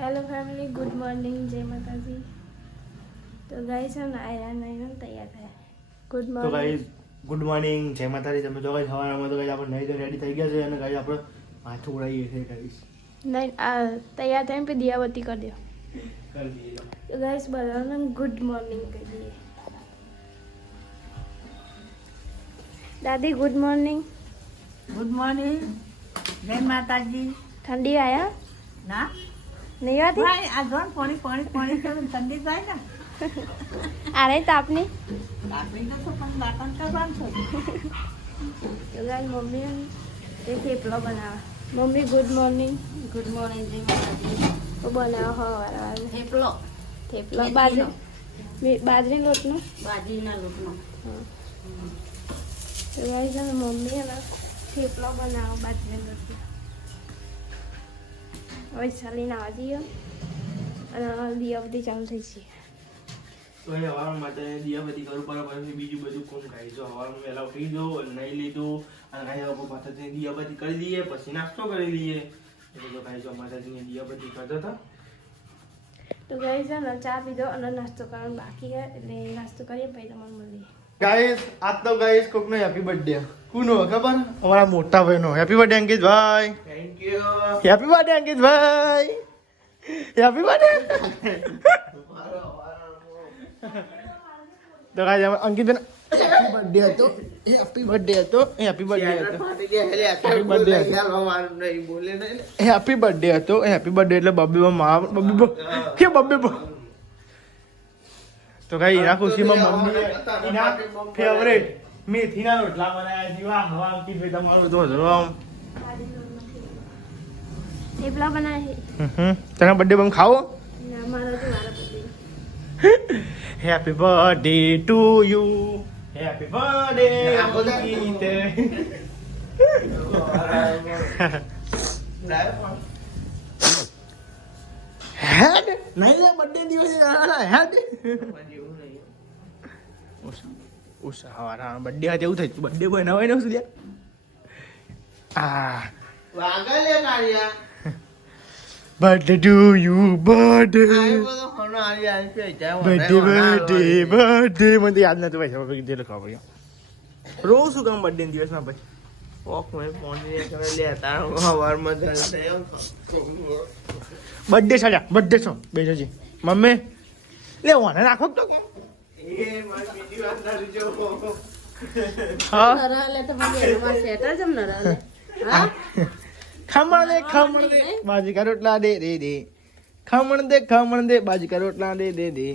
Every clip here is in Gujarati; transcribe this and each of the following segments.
હેલો ફેમિલી, ગુડ મોર્નિંગ, જય માતાજી. તો ગાઈસ છે ને આયરા નહીં તૈયાર થયા. ગુડ તો મોર્નિંગ. ગાઈસ ગુડ મોર્નિંગ, જય માતાજી. તમે જો ગાઈસ સવારમાં તો ગાઈસ આપણે નહીં તો રેડી થઈ ગયા છે અને ગાઈસ આપણે માથું ઉડાવીએ છીએ ગાઈસ. નહીં આ તૈયાર થઈને પછી દિયાબત્તી કરી દો. કરી દઈએ. તો ગાઈસ બધાને ગુડ મોર્નિંગ કહી દઈએ. દાદી ગુડ મોર્નિંગ. ગુડ મોર્નિંગ, જય માતાજી. ઠંડી આયા ના નહીં આતી? ભાઈ આ જોન પાણી પાણી પાણી કરે ઠંડી જાય ને આ રહી તાપની. આપણી તો પણ દાંતણ કરવાનું છે. તો ગાઈસ મમ્મી એ થેપલો બનાવે. Mummy good morning. Good morning, જય માતાજી. તો બનાવો હવારે થેપલો થેપલો મેથીનો. બાજરી લોટનો. બાજરીના લોટનો. હા. તો ગાઈસ છે ને મમ્મી એના થેપલો બનાવો બાજરી લોટનો. હવે ચાલીને આવવા જઈએ અને દિયાબત્તી ચાલુ થઈ છે. તો એ હવારમાં માટે દિયાબત્તી કરું પડે પછી બીજું બધું કોમ ખાઈ જો હવારમાં વહેલા ઉઠી દો નહીં લીધું અને ખાઈ આપણે પાછળથી દિયાબત્તી કરી દઈએ પછી નાસ્તો કરી લઈએ એટલે તો ખાઈ જો માતાજીની દિયાબત્તી કરતા હતા. તો ગાઈસ છે ને ચા પીધો અને નાસ્તો કરવાનો બાકી છે એટલે નાસ્તો કરીએ પછી તમને મળીએ. ગાઈસ આજ તો ગાઈસ કોકનો હેપી બર્થડે કોનો ખબર અમારા મોટા ભાઈનો હેપી બર્થડે અંકિતભાઈ. Thank you. હેપી બર્થડે અંકિતભાઈ. Happy birthday. તો ગાઈસ અંકિતભાઈ હેપી બર્થડે હતો. હેપી બર્થડે હતો. હેપી બર્થડે હતો. હેપી બર્થડે હતો. હેપી બર્થડે એટલે બબ્બે કે બબ્બે તો ગાઈ એના ખુશીમાં મમ્મી એના ફેવરેટ મેથીના રોટલા બનાવ્યા છે. વાહ વાહ અંકિતભાઈ તમારું તો હજરો આમ થેપલા બનાવે તને બર્થડે બમ ખાવો. ને અમારો તો મારા બધી happy birthday to you. Happy birthday Ankit. હેડ નહીં લે બર્થડે દિવસે હેડ ઉષા હવારા બર્થડે આજે એવું થાય બર્થડે બનાવાય ને શું લે આ birthday to you. Birthday birthday birthday birthday મને યાદ નતું ભાઈ સવારે કીધું લખવા પડ્યો. રોજ શું કામ બર્થડે દિવસ ના ભાઈ બર્થડે સાજા બર્થડે છો બે જજી મમ્મી લે ઓને રાખો તો હા નરાલે તો મને એમાં સેટર જમ નરાલે. હા ખમણ દે બાજકા રોટલા દે દે દે ખમણ દે બાજકા રોટલા દે દે દે.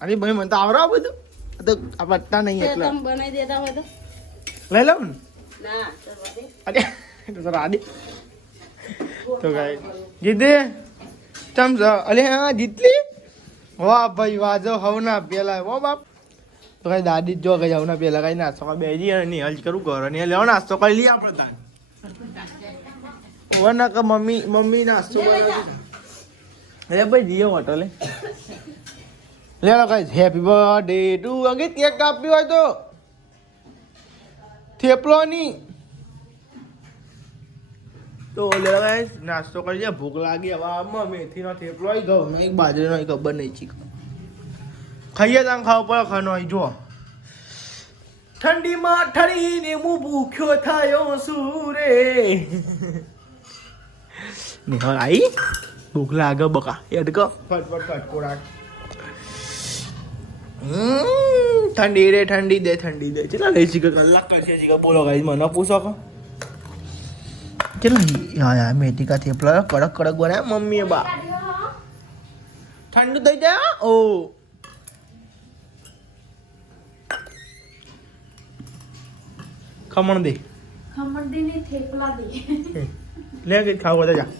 અરે ભાઈ મને તો આવડે બધું આ તો આ પત્તા નહીં એટલે તમે બનાવી દેતા હોય તો લઈ લઉં ને. ના ચલો દે. અરે તો સર આદે તો ગાય જીતે ચમ અલે હા જીતલી વાહ ભાઈ વાહ જો હવના પેલા હો બાપ. તો કઈ દાદી જો કઈ હવના પેલા કઈ નાસ્તો બે જી અને નિહલ કરું ઘર અને લેવો નાસ્તો કરી લઈએ આપણે તાન વના કે મમ્મી નાસ્તો બનાવી અરે ભાઈ જીએ હોટલે લે લો કઈ happy birthday to Ankit cake કાપ્યું હોય તો થેપલો ની તો લે ગાઈસ નાસ્તો કરી જાય ભૂખ લાગી હવે આમાં મેથીનો થેપલો આવી ગયો એક બાજરીનો આવી ખબર નહીં ચીક ખાઈએ તાન ખાવ પડે ખાનો આવી જો ઠંડીમાં ઠરીને હું ભૂખ્યો થયો છું રે નિહાળ આવી ભૂખ લાગે બકા યાદ કર ફટફટ ખોરાક ઠંડી રે ઠંડી દે ચલા લઈ શીખે કલાક કરશે શીખે બોલો ગાઈસ મને પૂછો કો ચલો યાર મેથી કા થેપલા કડક બનાયા મમ્મીએ બા ઠંડુ થઈ જાય ઓ ખમણ દે ખમણદીની થેપલા દે. લે કે ખાવ જા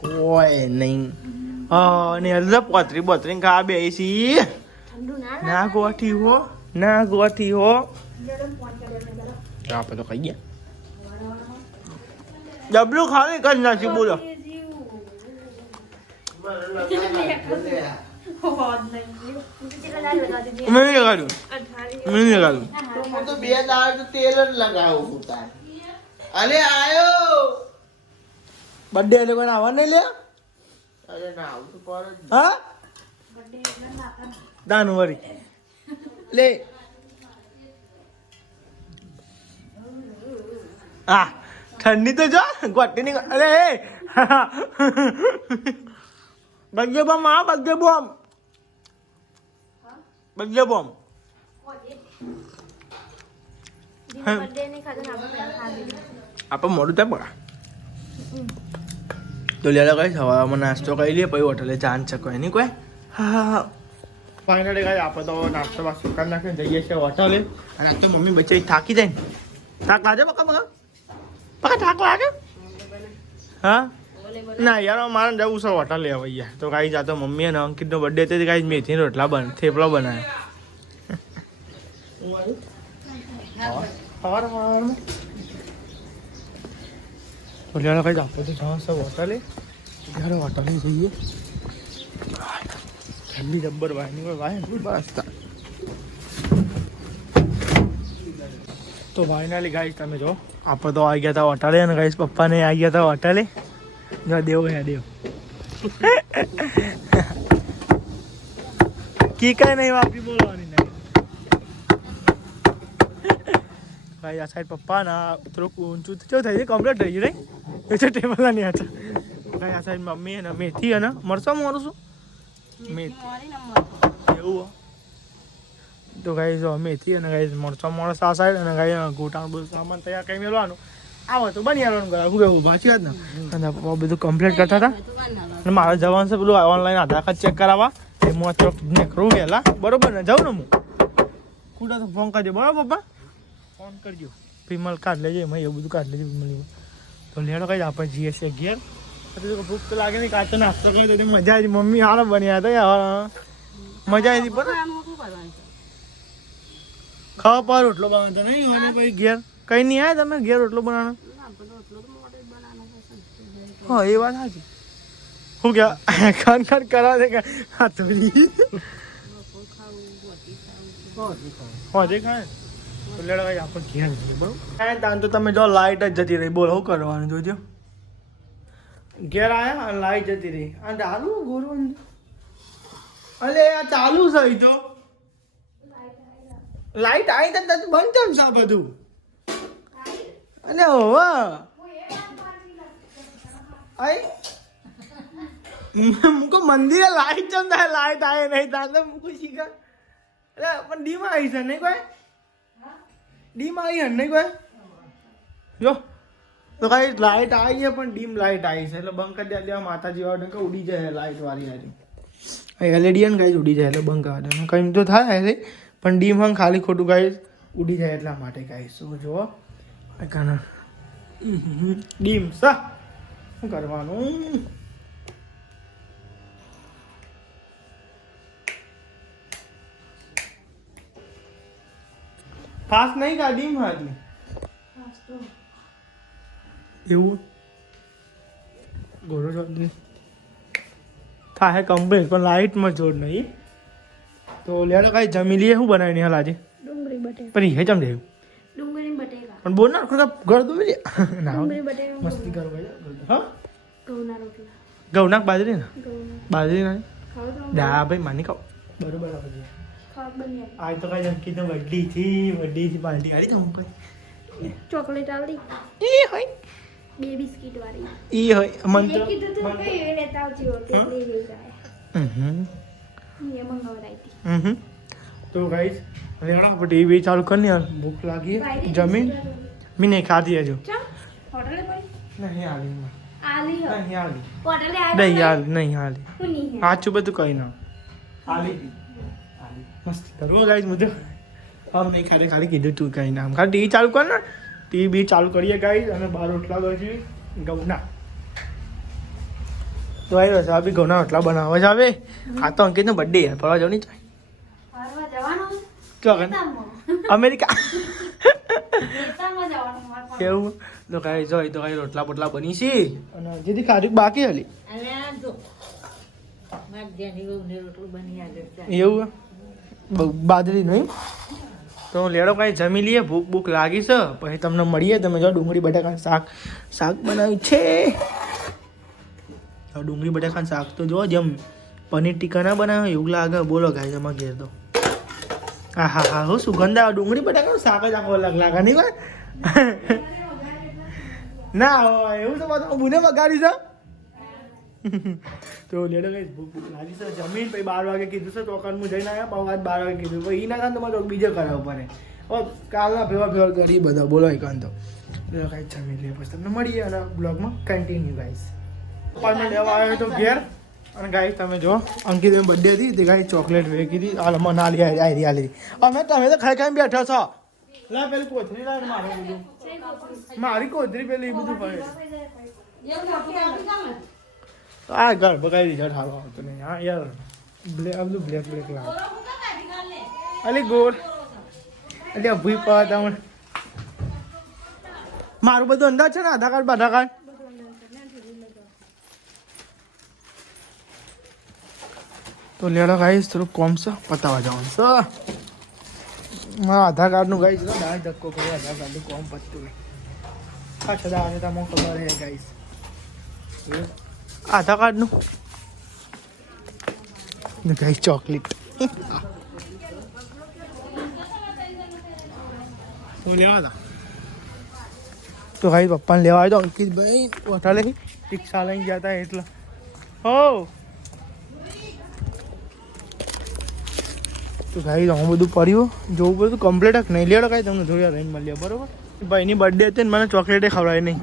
કોઈ નહીં હા ને અલ્લા પોતરી ખા બેસી ઠંડુ ના ગોઠી હો આપણે તો ખાઈ ગયા ડબલું ખાલી કરી નાખી બોલો મેં લગાડ્યું તો બે દાળ તો તેલ જ લગાવું છું તાર. અલે આયો બર્થડે એટલે કોઈ આવવા નહીં લે અરે ના આવું તો પર જ હા દાનવરી લે આ ઠંડી તો જો ગોટી ની અરે બર્થડે બોમ્બ આ બર્થડે બોમ્બ બર્થડે બોમ્બ આપણે મોડું થાય બગા તો લેલો કઈ સવારમાં નાસ્તો કરી લઈએ પછી હોટલે ચાન છે કોઈ નહીં કોઈ હા ફાઇનલી કઈ આપણે તો નાસ્તો વાસ્તો કરી નાખીને જઈએ છીએ હોટલે અને આજ તો મમ્મી બચ્ચે થાકી જાય ને થાક લાગે બકા બકા બકા થાક લાગે હા ના યાર મારે જવું છે હોટલ લેવા યાર તો કાંઈ જાતો મમ્મી અને અંકિતનો બર્થડે હતી કાંઈ મેથી રોટલા થેપલા બનાવ્યા સવારમાં તો લેલો કઈ આપણે તો જવા છે હોટલે ત્યારે હોટલે જઈએ ઠંડી જબ્બર વાયની વાય બસ તો ફાઇનલી ગાઈસ તમે જો આપણે તો આવી ગયા હતા હોટલે અને ગાઈસ પપ્પાને આવી ગયા હતા હોટલે જો દેવ ગયા દેવ કી કઈ નહીં વાપરી બોલવાની નહીં ભાઈ આ સાઈડ પપ્પા ના થોડુંક ઊંચું તો થઈ જાય કમ્પ્લીટ થઈ ગયું નહીં એ છે ટેબલ ની આચા ભાઈ આ સાઈડ મમ્મી અને મેથી અને મરચો મારું છું મેથી એવું તો ગાઈ જો મેથી અને ગાઈ મરચો મોણસ આ સાઈડ અને ગાઈ ગોટા બધું સામાન તૈયાર કરી મેળવાનું આવો તો બની આવવાનું કરે શું કેવું પાછી વાત ને અને બધું કમ્પ્લીટ કરતા હતા અને મારે જવાનું છે પેલું ઓનલાઈન આધાર કાર્ડ ચેક કરાવવા એ હું નીકળું વહેલા બરોબર ને જાઉં ને હું કુડા તો ફોન કરજો બરાબર પપ્પા ફોન કરજો ફિમલ કાર્ડ લેજે એમાં એવું બધું કાર્ડ લેજે ફિમલ તો લેડો કઈ આપણે જઈએ છીએ ઘેર ભૂખ તો લાગે નહીં કાચ તો નાસ્તો કર્યો તો મજા આવી મમ્મી હાલ બન્યા હતા યાર મજા આવી હતી પણ ખાવા પર રોટલો બનાવતો નહીં અને પછી ઘેર કઈ નહીં આવ્યા તમે ઘેર રોટલો બનાવવાનો હા એ વાત સાચી શું કહેવાય ખાન ખાન કરા દે હા તો હજે ખાય તો લેડો ભાઈ આપણે ઘેર જઈએ બરોબર કાંઈ તાન તો તમે જો લાઇટ જ જતી રહી બોલો શું કરવાનું જોજો ઘેર આવ્યા અને લાઇટ જતી રહી આ ચાલુ ગોરવન અરે આ ચાલુ છે એ તો લાઇટ આવી તો બંધ કેમ છે આ બધું અને હોવા આઈ મુકો મંદિરે લાઈટ ચમ થાય લાઈટ આવે નહીં તાને મુકો શીખા અરે પણ ડીમ આવી છે નહીં કોઈ ડીમ આવી હે નહીં કોઈ જો તો કઈ લાઈટ આવી છે પણ ડીમ લાઈટ આવી છે એટલે બંધ કરી દે માતાજી વાળા કે ઉડી જાય લાઈટ વાળી હારી એલઈડી ને કઈ ઉડી જાય એટલે બંધ કરી દે કઈ તો થાય છે પણ ડીમ હંગ ખાલી ખોટું કઈ ઉડી જાય એટલા માટે કઈ શું જો કાના ડીમ સા શું કરવાનું ફાસ્ટ નહીં ગાડી માં એવું ગોળો જોડ થાય કમ્પ્લીટ પણ લાઈટમાં જોડ નહીં તો લેડો કઈ જમી લઈએ શું બનાવીને હાલ આજે ડુંગળી બટેકા પણ હે ચમ દેવું ડુંગળી બટેકા પણ બોલ ના ખોટા ઘર તો મિલે ના ડુંગળી બટેકા મસ્તી કરવા હા ઘઉંના રોટલા ઘઉંના બાજરી ના ઘઉંના બાજરી ના ખાવ તો દા ભાઈ માની ખાવ બરોબર આવે ખાવ બની આજ તો કઈ અંકિત વડલી થી બાલટી આડી તો હું કઈ ચોકલેટ આવડી ઈ હોય બે બિસ્કિટ વાળી ઈ હોય મન તો કીધું તું કઈ લેતા આવજો તે લઈ લઈ જાય એ મંગાવરાઈ હતી તો ગાઈસ લેવડા પર ટીવી ચાલુ કરને યાર ભૂખ લાગી જમીન મી નહીં ખાધી હજુ ચમ હોટલે પડી નહીં આલી આલી હો નહીં આલી હોટલે નહીં આલી નહીં આલી હું નહીં સાચું બધું કઈ ના આલી મસ્તી કરું ગાઈસ મુજે હમ નહીં ખાલી ખાલી કીધું તું કઈ ના ખાલી ટીવી ચાલુ કર ને ટીવી ચાલુ કરીએ ગાઈસ અને બાર રોટલા પછી ઘઉંના તો આવી રહ્યો છે ઘઉંના રોટલા બનાવવા જ આવે આ તો અંકિતનો બર્થડે યાર ફરવા જવાની છે ફરવા જવાનું ક્યાં અમેરિકા નેતામાં જવાનું કેવું તો કાંઈ જોઈ તો કાંઈ રોટલા બોટલા બની છે અને જેથી ખાધું બાકી હલી એવું બાજરી નહીં તો લેડો કાંઈ જમી લઈએ ભૂખ ભૂખ લાગી છે પછી તમને મળીએ તમે જો ડુંગળી બટાકા શાક બનાવ્યું છે તો ડુંગળી બટાકાનું શાક તો જો જેમ પનીર ટીકા ના બનાવે એવું લાગે. બોલો ગાઈસ અમારા ઘેર તો હા હા હા હું સુગંધ આવે. ડુંગળી બટાકાનું શાક જ આખો અલગ લાગે નહીં ભાઈ. ના હોય એવું તો પાછું બુને વગાડી છે. તો લેડો ગાઈસ ભૂખ લાગી છે. જમીન પછી 12 વાગે કીધું છે ચોકાનમાં જઈને આવ્યા. પાછું આજ 12 વાગે કીધું પછી ના થાય તમારે બીજે કરાવવું પડે. હવે કાલના ફેવર કરી બધા બોલો એકાંત તો ગાઈસ જમી લઈએ પછી તમને મળીએ અને બ્લોગમાં કન્ટિન્યુ ગાઈસ. પપ્પાને લેવા આવ્યો તો ઘેર અને ગાઈસ તમે જો અંકિતની બર્થડે હતી તે ગાઈસ ચોકલેટ વેચી હતી. હાલ મને ના લી આવી અમે તમે તો ખાઈ ખાઈને બેઠા છો. લા પેલી કોથળી લાવ મારું બધું મારી કોથળી પેલી એ બધું પડે આ ઘર બગાડી દીધા ઠાલો આવતો નહીં. હા યાર બ્લેક બધું બ્લેક લાવ અલી ગોળ એટલે ભૂઈ પા તમને મારું બધું અંદાજ છે ને આધાર કાર્ડ તો લેડો ગાઈસ થોડું કોમ છે પતાવા જવાનું છે. મારા આધાર કાર્ડનું ગાઈસ દાળ ધક્કો કર્યો. આધાર કાર્ડનું કોમ પતતું નહીં. પાછા દાવા તમને ખબર છે ગાઈસ આધાર કાર્ડનું ગાઈસ ચોકલેટ હું લેવા હતા તો ભાઈ પપ્પાને લેવા આવ્યો તો અંકિતભાઈ હોટલે રિક્ષા લઈને ગયા હતા એટલે હો તો ભાઈ હું બધું પડ્યું જોવું બધું કમ્પ્લીટ નહીં લેડો કાંઈ તમને જોયા રહીને મળ્યા બરોબર. ભાઈની બર્થડે હતી ને મને ચોકલેટે ખવડાવી નહીં.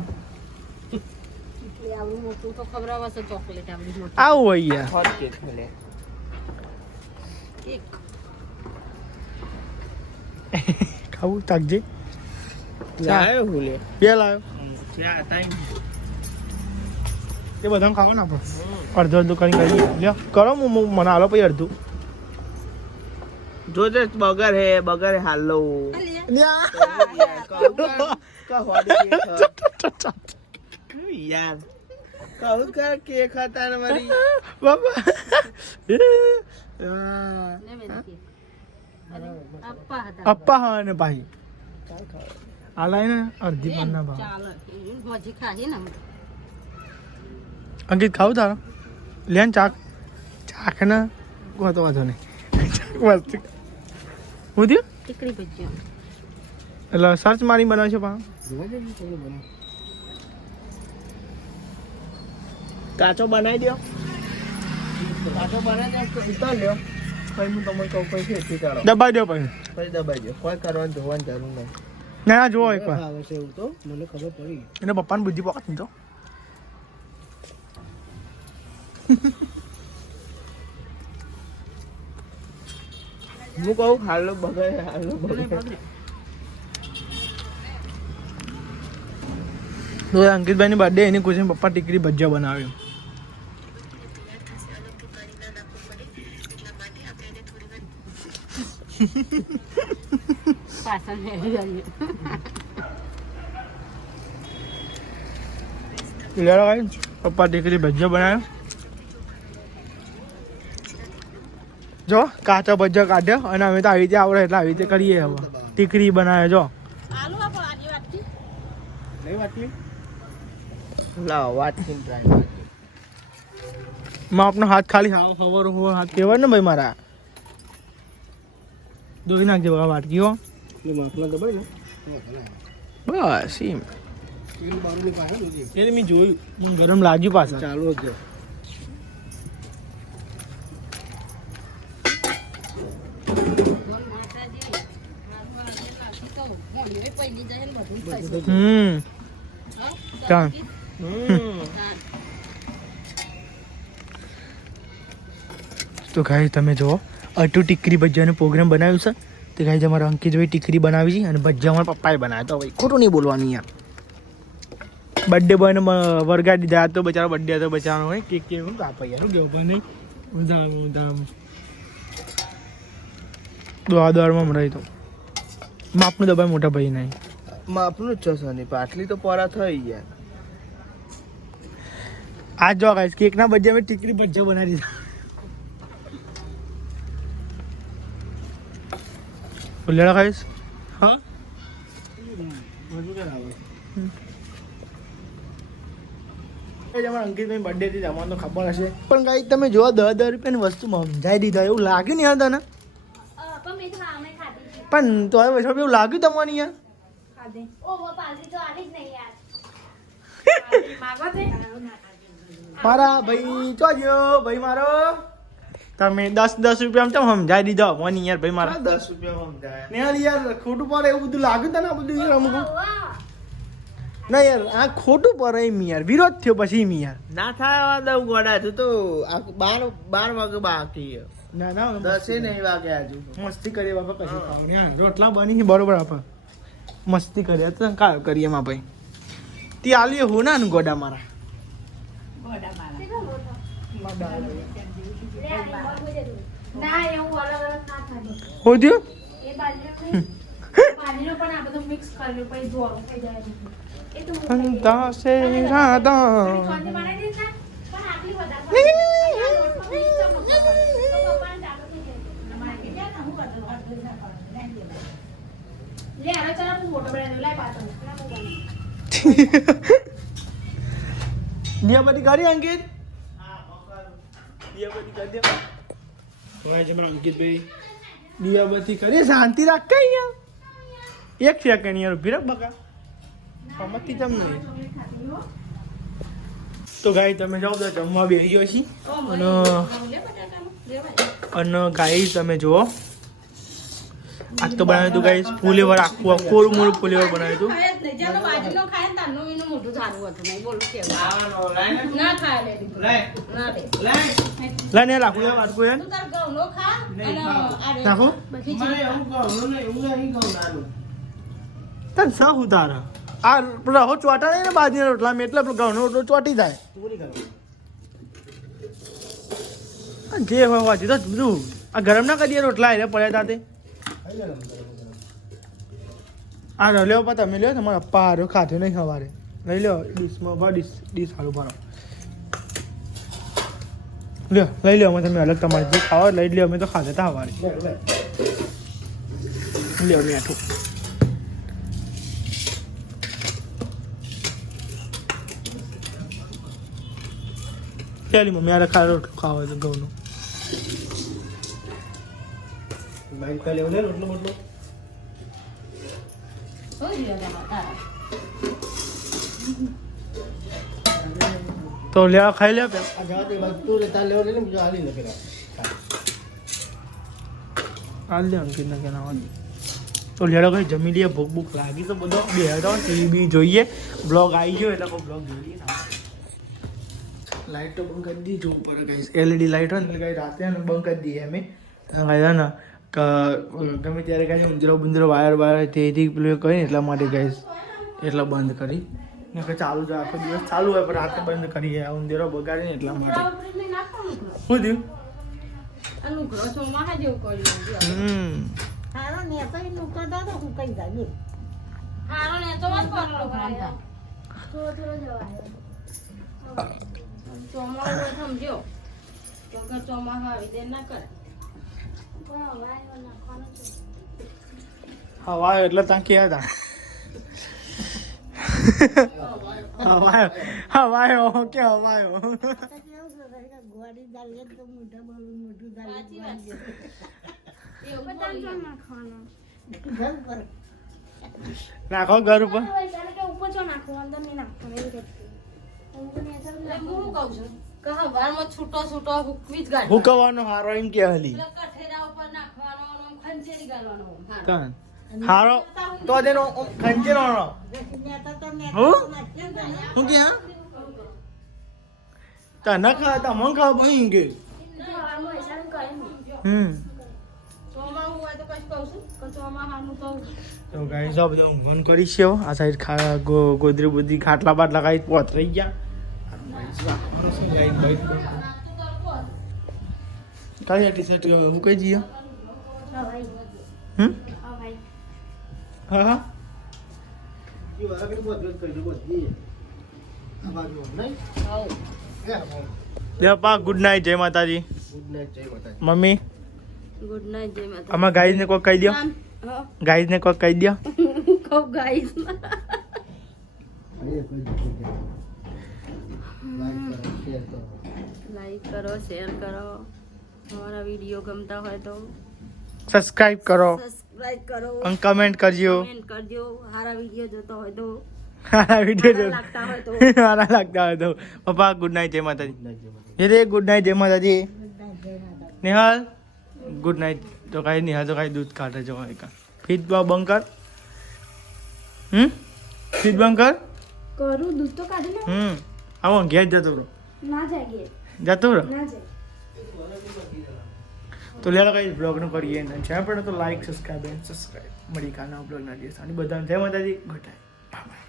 આવું હોય યાર ખાવું તાકજે બે લાવ્યો એ બધાને ખાવા ને આપણે અડધું કરી કરીએ લ્યો કરો હું મને હાલો પછી અડધું જો બગર હે હાલો યાર કહું કર કેક હતા ને મારી બાબા અપ્પા હા ને ભાઈ આલાય ને અડધી પણ ના ભાવ અંકિત ખાવું તારો લે ને ચાક ને વાતો વાંધો નહીં મસ્ત હું થયું એટલે સર્ચ મારી બનાવે છે પા કાચો બનાવી દો કાચો બનાવી દો ઉતાર લ્યો પછી હું તમને કહું પછી એથી કાઢો દબાઈ દો પછી દબાઈ દો કોઈ કરવાનું જોવાની જરૂર નહીં ના જોવો એકવાર આવે છે એવું તો મને ખબર પડી એને પપ્પાની બુદ્ધિ પકડ તો હું કહું હાલો બગડે તો અંકિતભાઈની બર્થડે એની ખુશી પપ્પા ટીકરી ભજીયા બનાવ્યું. પપ્પા ટીકરી ભજીયા બનાવ્યો જો કાચા ભજીયા કાઢ્યો અને અમે તો આવી રીતે આવડે એટલે આવી રીતે કરીએ. હવે ટીકરી બનાવે જો લાવો વાટકી ટ્રાય માં આપનો હાથ ખાલી હવર હાથ કહેવાય ને ભાઈ મારા દોઈ નાખજે બગા વાટકી હો બસ એમ એટલે મેં જોયું ગરમ લાગ્યું પાછા ચાલુ જ તો ગાઈ તમે જુઓ અટુ ટીકરી ભજીયાનો પ્રોગ્રામ બનાવ્યું છે. તે ગાઈ અમારા અંકિતભાઈ ટીકરી બનાવી છે અને ભજીયા અમારા પપ્પાએ બનાવ્યા. તો ભાઈ ખોટું નહીં બોલવાનું યાર. બર્થડે બોયને વરગાડી દીધા તો બચારો બર્થડે હતો બચારો હોય કેક કેવું કાપા યાર શું કેવું નહીં દોડમાં મળાય તો માપનું દબાઈ મોટા ભાઈ નહીં માપનું જ છે સની પાટલી તો પરા થઈ યાર. આજ જો ગાઈસ કેકના ભજીયા મેં ટીકરી ભજીયા બનાવી દીધા. બોલેલા ગાઈસ હા તમારા અંકિતભાઈ બર્થડે થી તમને તો ખબર હશે પણ ગાઈ તમે જો 10 રૂપિયાની વસ્તુ સમજાઈ દીધા એવું લાગ્યું ને યાર તને પણ મેં તો આમે ખાધી છે. પણ તો હવે વૈષ્ણવ એવું લાગ્યું તમને યાર ખાધી. ઓહો, પાલટી તો આલી જ નહીં યાર. પાલટી માગવા દે. મારા ભાઈ તો ગયો ભાઈ મારો તમે 10 રૂપિયા કેમ સમજાઈ દીધો મને યાર ભાઈ મારા 10 રૂપિયા સમજાય ને યાર ખોટું પડે એવું બધું લાગ્યું તને આ બધું યાર અમુક વાહ. ના યાર આ ખોટું પડે એમ યાર વિરોધ થયો પછી એમ યાર ના થાય દઉં ગોડા તું તો 12 વાગે બાકી ના ના 10 નહીં વાગે આજુ મસ્તી કરીએ બાપા પછી ખાવાનું યાર રોટલા બની છે બરોબર આપણે મસ્તી કરીએ તો કા કરીએ માં ભાઈ તે આલીએ હો ના ગોડા મારા ના એવું અલગ અલગ ના થાય. હો થયું એ બાજરીનો પણ આ બધું મિક્સ કર્યું પછી ધોળું થઈ જાય. એ તો અંતા સે રાધા ચોંધી બનાવી દે ને, પણ આટલી વધારે અહીંયા લોટનો mix તો ન કરવાનો. તો પપ્પાને ડાબો થઈ જાય. તમારે કે જાય ને હું કરતો લે હવે ચાલ હું મોટો બનાવી લાય પાછો ના મોબાઈલ. દિયાબતી કરી અંકિત દિયાબતી કરી દે ભાઈ જમણ અંકિતભાઈ દિયાબતી કરી શાંતિ રાખ કઈ યાર એક સેકન્ડ યાર ઉભી રાખ બકા સમજતી તમ નહીં તો ગાઈ તમે જાઓ તો જમવા બેસી ગયો છી અને ગાઈ તમે જુઓ આજ તો બનાવ્યું હતું ગાઈ ફુલેવર આખું કોરું મોરું ફુલેવર બનાવ્યું હતું ખાય જ નહીં. જ્યાં તો બાજરીનો ખાય ને તારનું એનું મોઢું સારું હતું નહીં. બોલું કેવું. ના ખાય લે દીકરો. ના લે. લાઈને રાખું યાર વાટકું યાર તું તાર ઘઉંનો ખા અને આ રે. નાખો તને સા ઉતારા આ રહો ચોટા નહીં ને બાજરીના રોટલા મેં એટલે ઘઉંનો રોટલો ચોટી જાય આ જે હોય વાંચી તો બધું આ ગરમ ના કરીએ રોટલા એટલે પડ્યા તાતે આ લ્યો પા તમે લ્યો તમારા પપ્પા હારો ખાધો નહીં સવારે લઈ લ્યો ડીશમાં ભરો ડીશ હારું ભરો લ્યો લઈ લ્યો અમે તમે અલગ તમારે જે ખાવા લઈ લ્યો અમે તો ખાધા હતા સવારે લ્યો મેઠું પેલી મમ્મી આ ખા રોટલું ખાવા તો ઘઉંનું રોટલો બોટલો શું રહ્યો તારા? તો લેવા ખાઈ લે પેલા હાલ લે અંકિત ના કેના તો લેડો કઈ જમી લઈએ ભૂખ ભૂખ લાગી તો બધો બે ટીવી જોઈએ બ્લોગ આવી ગયો એટલે કોઈ બ્લોગ જોઈએ ના લાઈટ તો બંધ કરી દીધી ઉપર ગઈ એલઈડી લાઈટ હોય ને એટલે કઈ રાતે બંધ કરી દઈએ અમે કાંઈ ને ગમે ત્યારે કાંઈ ઉંદરો બુંદરો વાયર તેથી પેલું કરીને એટલા માટે ગઈશ એટલા બંધ કરી ને કે ચાલુ જ આખો દિવસ ચાલુ હોય પણ રાતે બંધ કરીએ ઉંદરો બગાડીને એટલા માટે ઉપરી નાખવાનું ઘર. શું થયું આનું ઘર ચોમાસા જેવું કર્યું. હારો નેતો ઈ નુકરતા તો હું કઈ જાય બોલ. હારો ને તો વાત કરો ભાઈ. થોડો થોડો જવાય. ચોમાસું સમજો વગર ચોમાસું આવી દે ના કરે. પણ હવે આ નાખવાનું છે. હવા એટલે ત્યાં ક્યાં હતા હવાયો કે હવાયો તો કેવું છે કે ગોળી દાલે તો મોઢા બોલું મોઢું દાલે સાચી વાત છે. એવું બદામ બોલીએ. તો નાખવાનું. ઘર પર નાખો ઘર ઉપર હવે ચાલે કે ઉપર જો નાખો અંદર નહીં નાખવાનું એવી રીતે. હું તો નહીં એટલે હું શું કહું છું કે હવારમાં છૂટો છૂટો હુકવી જ ગાડી. હુકવાનો હારો એમ કે હલી એટલે કઠેરા ઉપર નાખવાનો અને આમ ખંચેરી ગાળવાનો. હા. કાન હારો તો તેનો ખંજેરો નેતા તો હું? નાખ્યું ને શું કે હા તને ખાતા મન ખાવ બની કે હવામાં એસાનું કરે નહીં. ચોમાસું હોય તો કશું કહું છું કે ચોમાસાનું તો તો ગાઈસ આ બધું મન કરી છે આ સાઈડ ગોદરી બુદ્રી ખાટલા બાટલા કાંઈ પોત રહી ગયા કાંઈ ટી શર્ટ હું કઈ જઈએ હા ભાઈ. હમ હા ભાઈ. હા હા લે પા ગુડ નાઇટ જય માતાજી મમ્મી ગુડ નાઇટ જય માતા. આમાં ગાઈસ ને કોઈ કહી દો હા. ગાઈસ ને કોઈ કહી દો કહું ગાઈસ. લાઈક કરો શેર કરો અમારા વિડીયો ગમતા હોય તો સબસ્ક્રાઇબ કરો સબસ્ક્રાઇબ કરો અને કમેન્ટ કરજો. કમેન્ટ કરજો સારા વિડીયો જોતો હોય તો સારા વિડીયો લાગતા હોય તો સારા લાગતા હોય તો. પપ્પા ગુડ નાઇટ, જય માતાજી. રે ગુડ નાઇટ, જય માતાજી. નિહાલ ગુડ નાઇટ. તો કાંઈ નિહાલ તો કાંઈ દૂધ કાઢે છે કાંઈ ફીટ બંધ કર. ફીટ બંધ કર. કરું દૂધ તો કાઢી લે. આવો ઘેર જતો રહો. ના જાય જતો રહો. ના જાય. તો લેલો કઈ બ્લોગનું કરીએ ને જ્યાં પડે તો લાઈક સબસ્ક્રાઈબ મળી કાના બ્લોગના દિવસ અને બધાને જય માતાજી. Good night. Bye bye.